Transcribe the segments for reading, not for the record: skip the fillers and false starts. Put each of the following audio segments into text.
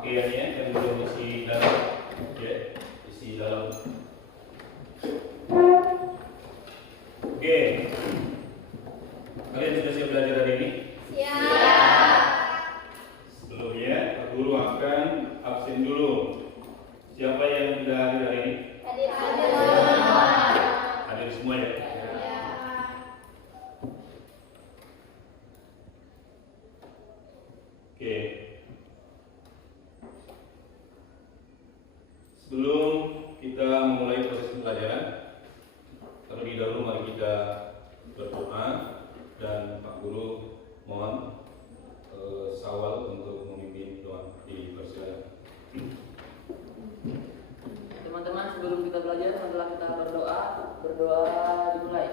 pakaiannya yang belum isi dalam, ya, isi dalam. Oke, kalian sudah siap belajar hari ini? Siap. Sebelumnya, Pak Guru akan absen dulu. Siapa yang sudah hadir hari ini? Hadir semua. Hadir semua ya? Oke. Sebelum kita memulai proses pembelajaran, terlebih dahulu mari kita berdoa dan Pak Guru mohon Sawal untuk memimpin doa. Dipersilakan. Teman-teman, sebelum kita belajar, marilah kita berdoa. Berdoa dimulai.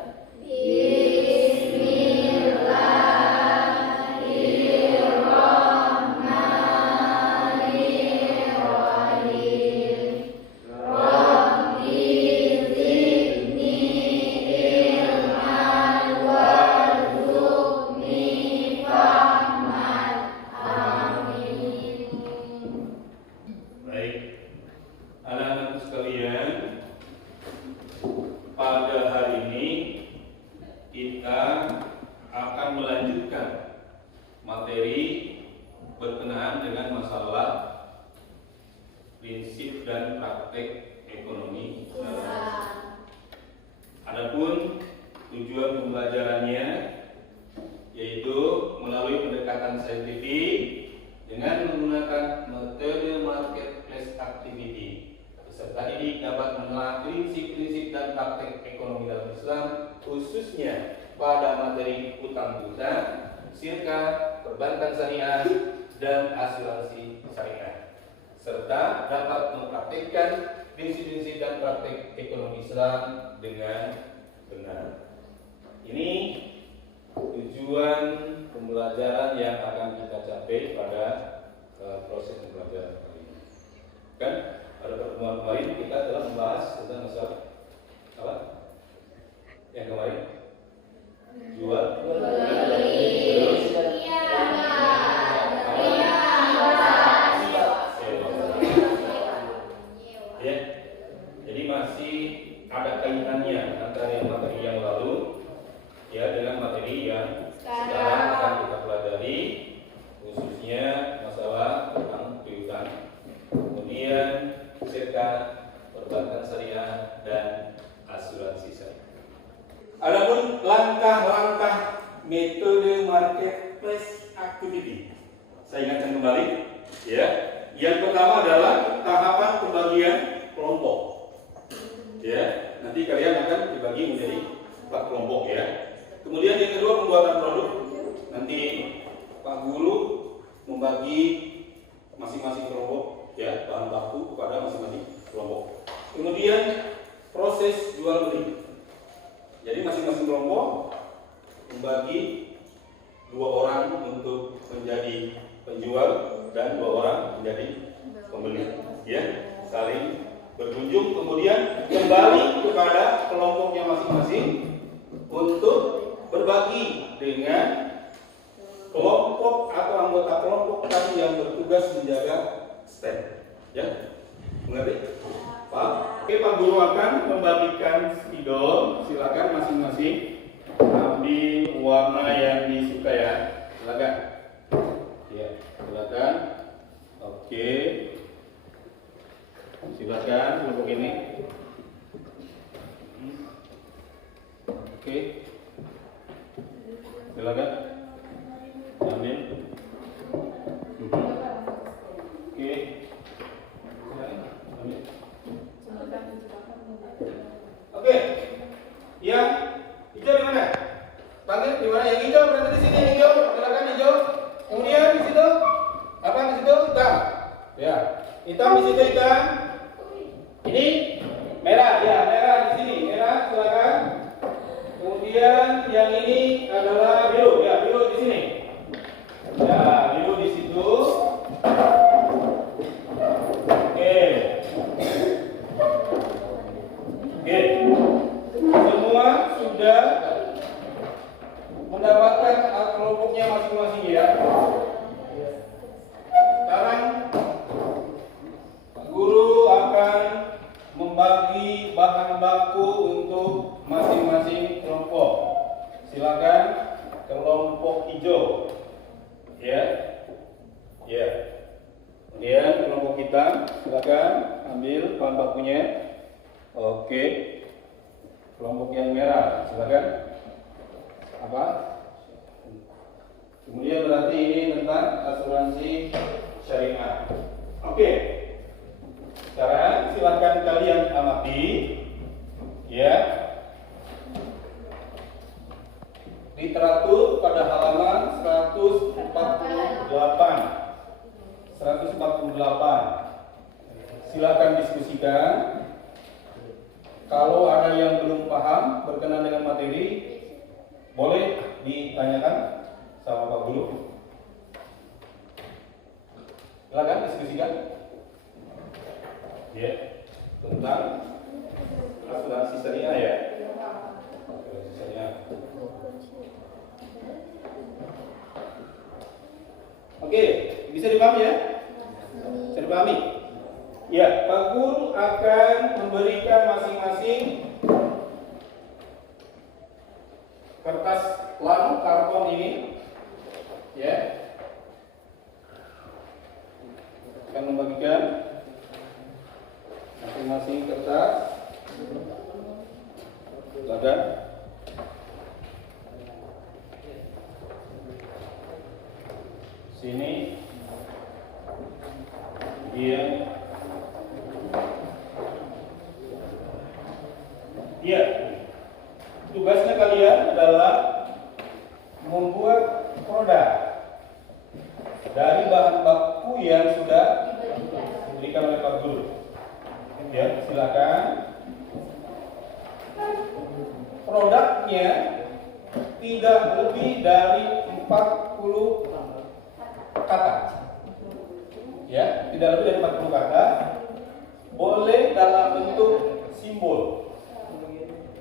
Adapun tujuan pembelajarannya yaitu melalui pendekatan saintifik dengan menggunakan metode marketplace activity. Peserta didik dapat menelaah prinsip-prinsip dan praktek ekonomi dalam Islam, khususnya pada materi utang piutang, sirka, perbankan syariah, dan asuransi syariah, serta dapat mempraktikkan prinsip-prinsip dan praktek ekonomi Islam dengan benar. Ini tujuan pembelajaran yang akan kita capai pada proses pembelajaran kali ini. Kan pada pertemuan kemarin kita telah membahas tentang masalah apa? Yang kemarin jual terus ya. Jadi masih ada kaitannya antara materi yang lalu ya dengan materi yang sekarang akan kita pelajari, khususnya masalah utang piutang, kemudian sirka, perbankan syariah, dan asuransi syariah. Adapun langkah-langkah metode marketplace activity, saya ingatkan kembali ya. Yang pertama adalah tahapan pembagian kelompok. Ya, nanti kalian akan dibagi menjadi 4 kelompok ya. Kemudian yang kedua pembuatan produk. Nanti Pak Guru membagi masing-masing kelompok ya bahan baku kepada masing-masing kelompok. Kemudian proses jual beli. Jadi masing-masing kelompok membagi 2 orang untuk menjadi penjual dan 2 orang menjadi pembeli ya, saling berkunjung, kemudian kembali kepada kelompoknya masing-masing untuk berbagi dengan kelompok atau anggota kelompok tadi yang bertugas menjaga stand. Ya, mengerti? Pak? Oke, Pak Guru akan membagikan spidol. Silakan masing-masing ambil warna yang disuka ya. Silakan. Ya, silakan. Oke. Silakan kelompok ini. Oke. Silakan. Ambil. Oke. Ambil. Oke. Yang hijau di mana? Panggil di mana? Yang hijau berarti di sini hijau. Silakan hijau. Kemudian di situ apa di situ? Hitam. Ya. Hitam di situ hitam. Ini merah ya, merah di sini, merah silakan. Kemudian yang ini adalah biru, ya biru di sini. Ya, biru di situ. Oke. Oke. Semua sudah mendapatkan kelompoknya masing-masing ya. Sekarang hitam, silakan ambil bahan bakunya. Oke. Kelompok yang merah, silakan. Apa? Kemudian berarti ini tentang asuransi syariah. Oke. Sekarang silakan kalian amati, ya. Literatur pada halaman 148. Silakan diskusikan. Kalau ada yang belum paham berkenaan dengan materi, boleh ditanyakan sama Pak Guru. Silakan diskusikan. Ya, tentang asuransi syariah ya. Asuransi syariah. Oke, bisa dipahami ya? Bisa dipahami? Ya, Pak Guru akan memberikan masing-masing kertas lalu karton ini, ya, akan membagikan masing-masing kertas. Silakan. Sini dia. Ya, tugasnya kalian adalah membuat produk dari bahan baku yang sudah diberikan oleh Pak Guru. Ya, silakan. Produknya tidak lebih dari 40 kata. Ya, tidak lebih dari 40 kata. Boleh dalam bentuk simbol.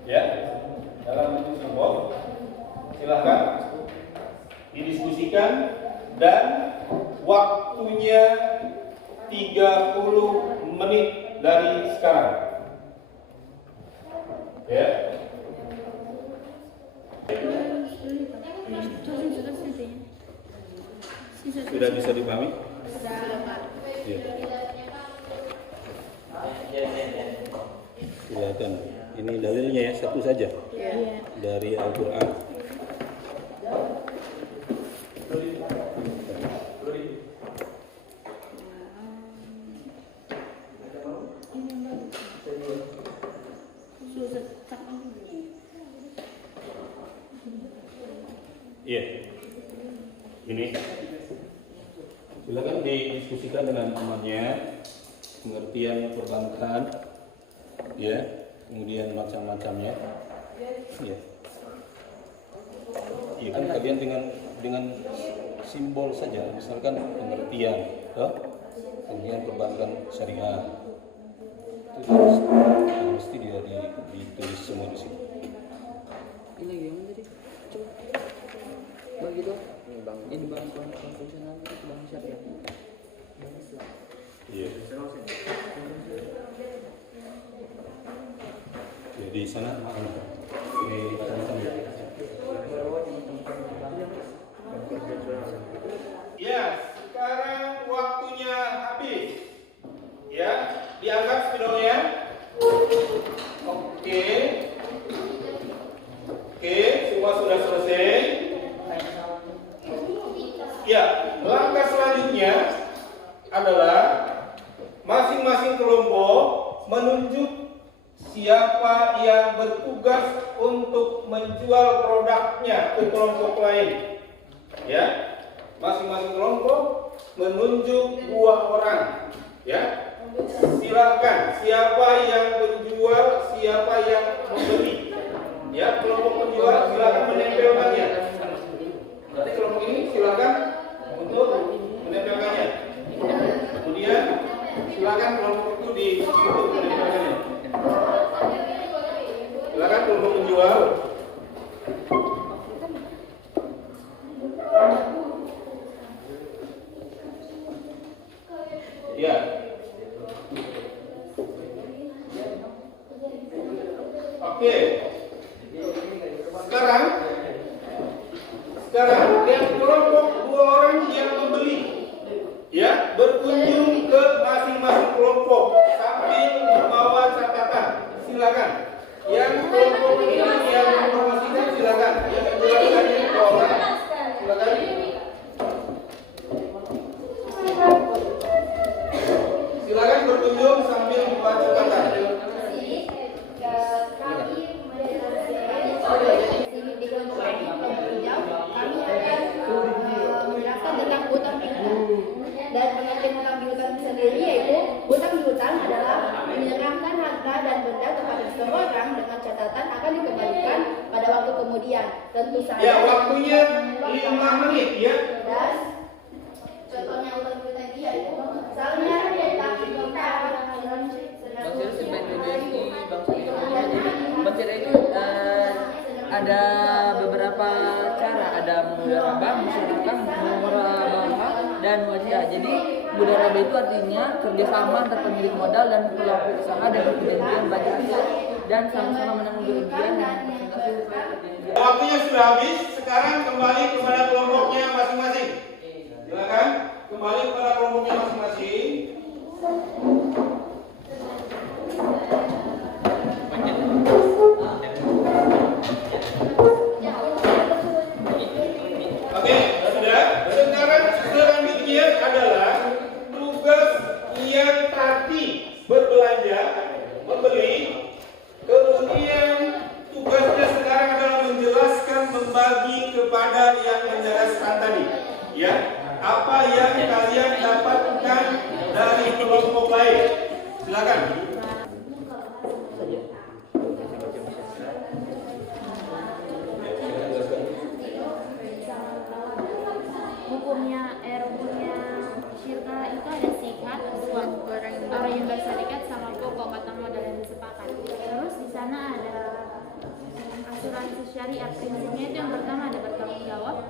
Ya, dalam bentuk simbol. Silahkan didiskusikan dan waktunya 30 menit dari sekarang. Ya. Sudah bisa dipahami? Ya. Silakan. Ini dalilnya ya, satu saja. Dari Al-Qur'an. Iya. Ini. Silakan didiskusikan dengan temannya, pengertian perbankan, ya, kemudian macam-macamnya, ya. Ya kan kalian dengan simbol saja, misalkan pengertian, pengertian perbankan syariah, itu mesti dia ditulis semua di sini. Ini gimana tadi? Bang gitu? Ini bang konvensional itu bang syariah. Iya. Jadi sana ini ya, sekarang waktunya habis. Ya, diangkat spidolnya. Oke. Oke, semua sudah selesai. Ya, langkah selanjutnya adalah masing-masing kelompok menunjuk siapa yang bertugas untuk menjual produknya ke kelompok lain. Ya, masing-masing kelompok menunjuk 2 orang. Ya, silakan siapa yang menjual, siapa yang membeli. Ya, kelompok penjual silakan menempelkannya. Berarti kelompok ini silakan untuk menempelkannya. Kemudian silakan kelompok itu ditutup menempelkannya. Silakan kelompok penjual. Ya. Oke. Sekarang lihat kelompok 2 orang yang membeli, ya, berkunjung ke masing-masing berkunjung sambil buka catatan. Dan pengertian hutang piutang sendiri yaitu hutang piutang adalah menyerahkan harta dan benda kepada seseorang dengan catatan akan dikembalikan pada waktu kemudian. Tentu saja. Ya, waktunya 5 menit ya. Dan contohnya hutang piutang dia itu misalnya hutang piutang Bang Sir sebenarnya di Bang Sir itu Bang Sir itu ada beberapa cara, ada mudharabah, musyarakah, murabahah, dan wasiah. Jadi mudharabah itu artinya kerjasama antar pemilik modal dan pelaku usaha dengan perjanjian bagi hasil dan sama-sama menanggung kerugian dan presentasi sesuai perjanjian. Waktunya sudah habis. Sekarang kembali kepada kelompoknya masing-masing. Silakan kembali kepada kelompoknya masing-masing. Oke, sudah. Sekarang selanjutnya adalah tugas yang tadi berbelanja, membeli. Kemudian tugasnya sekarang adalah menjelaskan, membagi kepada yang menjelaskan tadi. Ya, apa yang kalian dapatkan dari kelompok lain? Silakan. Rukunnya syirka itu ada sikat, orang yang berserikat sama pokok kata modal yang disepakat. Terus di sana ada asuransi syariah. Prinsipnya itu yang pertama ada bertanggung jawab,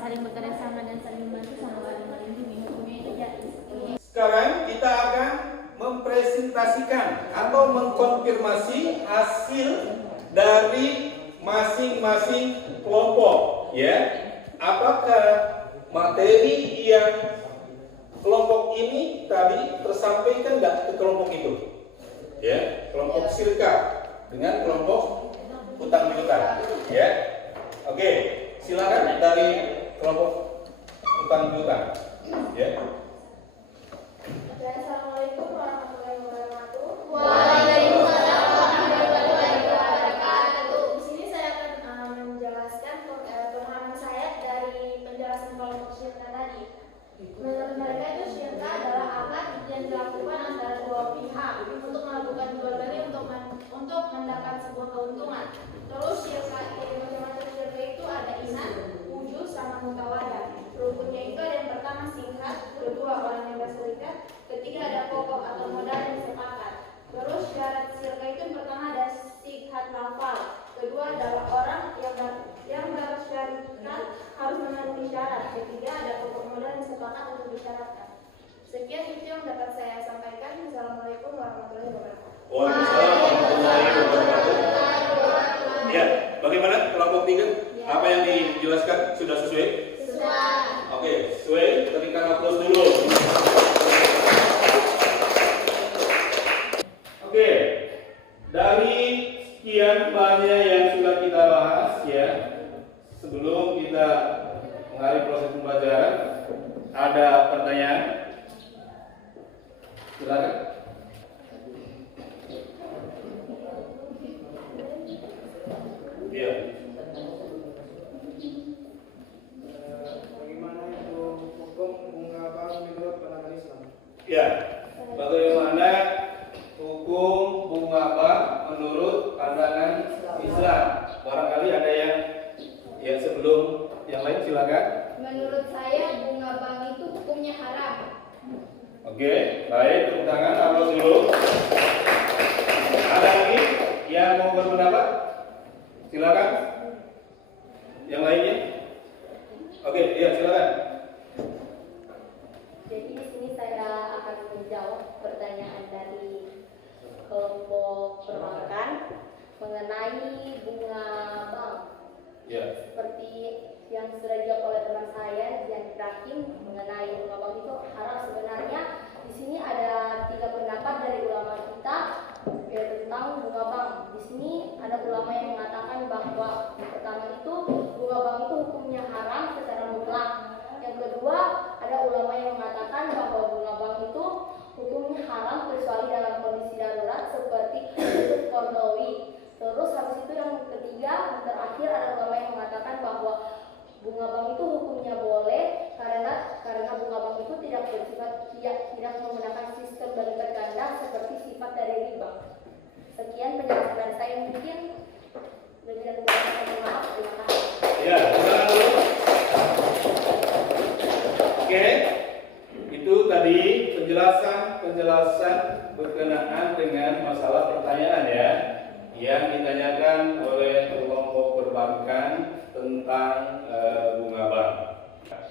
saling bekerja sama dan saling membantu sama saling melindungi. Hukumnya itu jaiz. Sekarang kita akan mempresentasikan atau mengkonfirmasi hasil dari masing-masing kelompok, ya. Apakah materi yang kelompok ini tadi tersampaikan nggak ke kelompok itu? Ya, kelompok syirka dengan kelompok hutang piutang, ya. Oke, silakan dari kelompok hutang piutang, ya. Assalamualaikum warahmatullahi wabarakatuh. Waalaikumsalam warahmatullahi wabarakatuh. Di sini saya akan menjelaskan pemahaman saya dari penjelasan kelompok syirka tadi. Menurut mereka itu syirka adalah akad yang dilakukan antara dua pihak untuk melakukan jual beli untuk mendapat sebuah keuntungan. Terus macam-macam syirka itu ada inan, wujud, sama mutawadah. Rukunnya itu ada yang pertama singkat, kedua orang yang berserikat, ketiga ada pokok atau modal yang disepakat. Terus syarat syirka itu yang pertama ada sikhat lafal, kedua adalah orang yang bersyarikat harus memenuhi syarat, ketiga ada pokok modal yang sepakat untuk disyaratkan. Sekian itu yang dapat saya sampaikan. Assalamualaikum warahmatullahi wabarakatuh. Waalaikumsalam warahmatullahi wabarakatuh. Ya, bagaimana kelompok 3? Apa yang dijelaskan sudah sesuai? Oke, sesuai. Berikan aplaus dulu. Oke, dari sekian banyak yang sudah kita bahas, ya. Sebelum kita mengakhiri proses pembelajaran, ada pertanyaan? Silakan. Iya. Bagaimana itu hukum bunga bank menurut pandangan Islam? Ya, bagaimana hukum bunga bank menurut pandangan Islam? Barangkali ada yang sebelum yang lain, silakan. Menurut saya bunga bank itu hukumnya haram. Oke, baik, tepuk tangan, aplaus dulu. Ada lagi yang mau berpendapat? Silakan. Yang lainnya? Oke, iya silakan. Jadi di sini saya akan menjawab pertanyaan dari kelompok perbankan mengenai bunga bank. Ya. Seperti yang sudah dijawab oleh teman saya yang Ibrahim mengenai bunga bank itu haram. Sebenarnya di sini ada 3 pendapat dari ulama kita tentang bunga bank. Di sini ada ulama yang mengatakan bahwa yang pertama itu bunga bank itu hukumnya haram secara mutlak. Yang kedua ada ulama yang mengatakan bahwa bunga bank itu hukumnya haram penjelasan berkenaan dengan masalah pertanyaan ya yang ditanyakan oleh kelompok perbankan tentang bunga bank.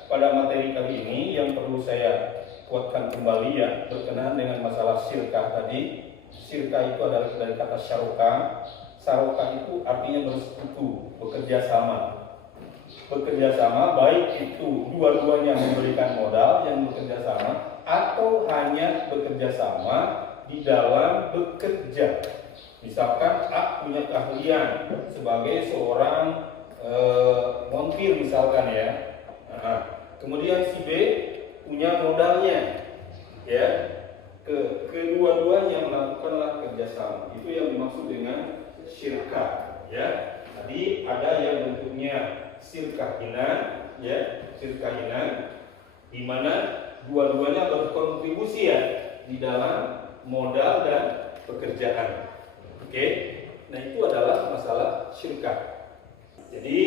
Pada materi kali ini yang perlu saya kuatkan kembali ya berkenaan dengan masalah syirkah tadi. Syirkah itu adalah dari kata syarokah. Syarokah itu artinya bersekutu, bekerja sama. Bekerja sama baik itu dua-duanya memberikan modal yang bekerja sama atau hanya bekerja sama di dalam bekerja. Misalkan A punya keahlian sebagai seorang montir misalkan ya. Kemudian si B punya modalnya, ya. Kedua-duanya melakukanlah kerjasama. Itu yang dimaksud dengan syirkah, ya. Tadi ada yang bentuknya syirkah inan, ya, syirkah inan, di mana dua-duanya berkontribusi ya di dalam modal dan pekerjaan. Oke, nah itu adalah masalah syirkah. Jadi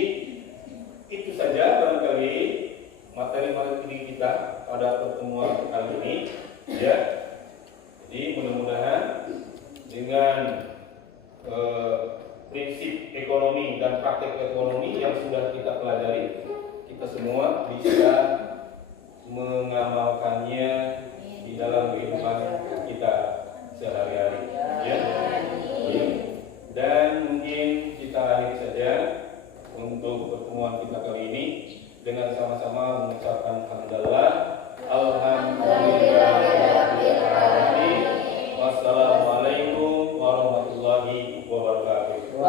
itu saja barangkali materi-materi kita pada pertemuan kali ini, ya. Jadi mudah-mudahan dengan prinsip ekonomi dan praktek ekonomi yang sudah kita pelajari, kita semua bisa mengamalkannya di dalam kehidupan kita sehari-hari, ya. Dan mungkin kita akhiri saja untuk pertemuan kita kali ini dengan sama-sama mengucapkan hamdalah, alhamdulillahirobbilalamin. Wassalamualaikum warahmatullahi wabarakatuh.